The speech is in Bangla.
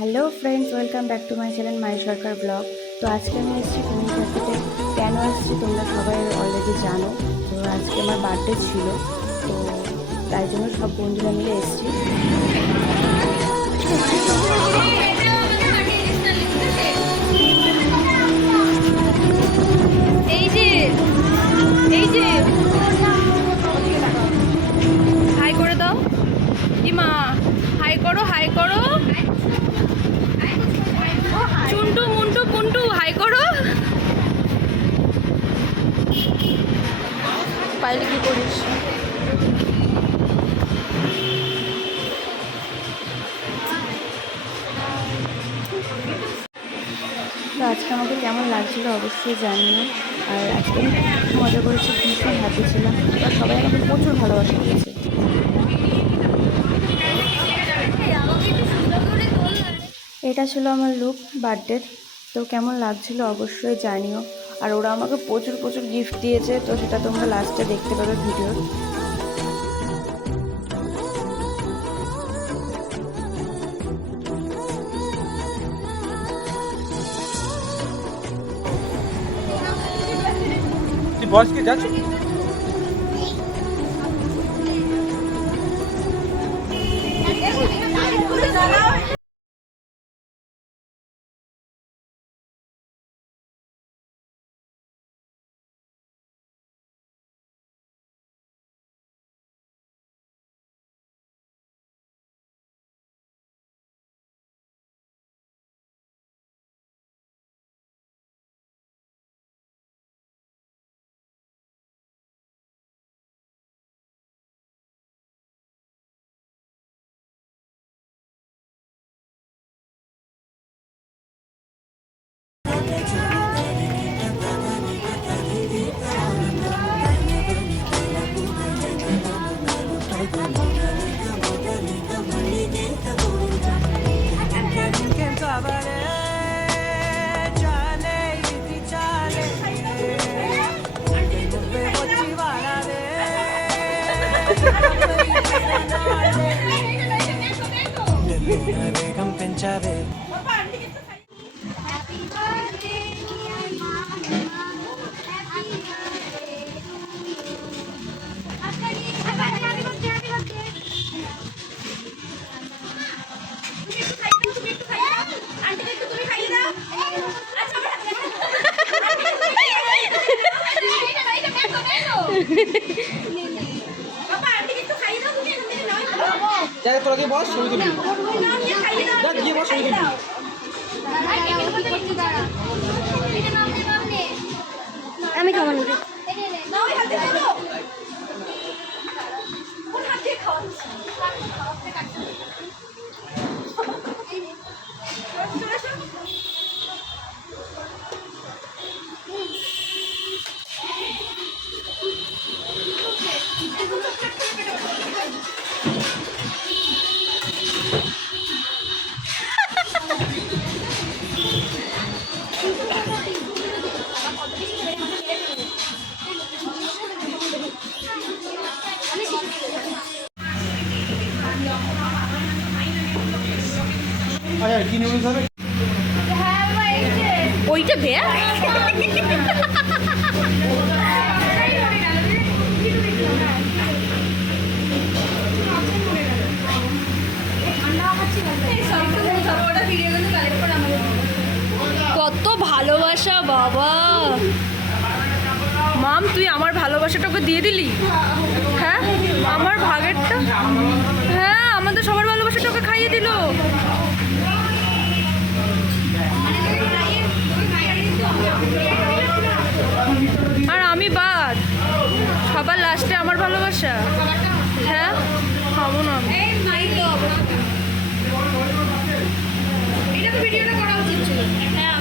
Hello friends, welcome back to my channel my Sarkar blog. তো আজকে আমি এসেছি তুমি ক্যাফেতে। কেন এসেছি তোমরা সবাই অলরেডি জানো। তো আজকে আমার বার্থডে ছিল, তো তাই জন্য সব বন্ধুরা মিলে এসেছি। এই যে এই যে হাই করে দাও ইমা, হাই করো, হাই করো চুন্টু মুন্টু পুন্টু, হাই করো। পাইলে কি করিস? তো আজকে আমাকে কেমন লাগছিলো অবশ্যই জানিও। আর আজকে আমি খুব মজা করেছি, ভীষণ হ্যাপি ছিলাম। আর সবাই আমাকে প্রচুর ভালোবাসা দিয়েছে। এটা ছিল আমার লুক বার্থডের। তো কেমন লাগছিল অবশ্যই জানিও। আর ওরা আমাকে প্রচুর প্রচুর গিফট দিয়েছে, তো সেটা তোমরা লাস্টে দেখতে পাবে ভিডিওর। তুই বস কি যাচ্ছ? వేగం పెంచావే যাই তোরা গিয়ে বস, ছবি তুলবি। যা গিয়ে বস, ছবি তুলবি। আমি খাবো না। আচ্ছা কি নিউজ হবে? ওইটা দেখ। কত ভালোবাসা বাবা। মাম, তুই আমার ভালোবাসাটাকে দিয়ে দিলি। হ্যাঁ, আমার ভাগেরটা। হ্যাঁ, আমাদের সবার ভালোবাসাটাকে খাইয়ে দিল। আর আমি বাদ, সবার লাস্টে আমার ভালোবাসা। হ্যাঁ, খাবো না আমি। ভিডিওটা করা উচিত ছিল। হ্যাঁ,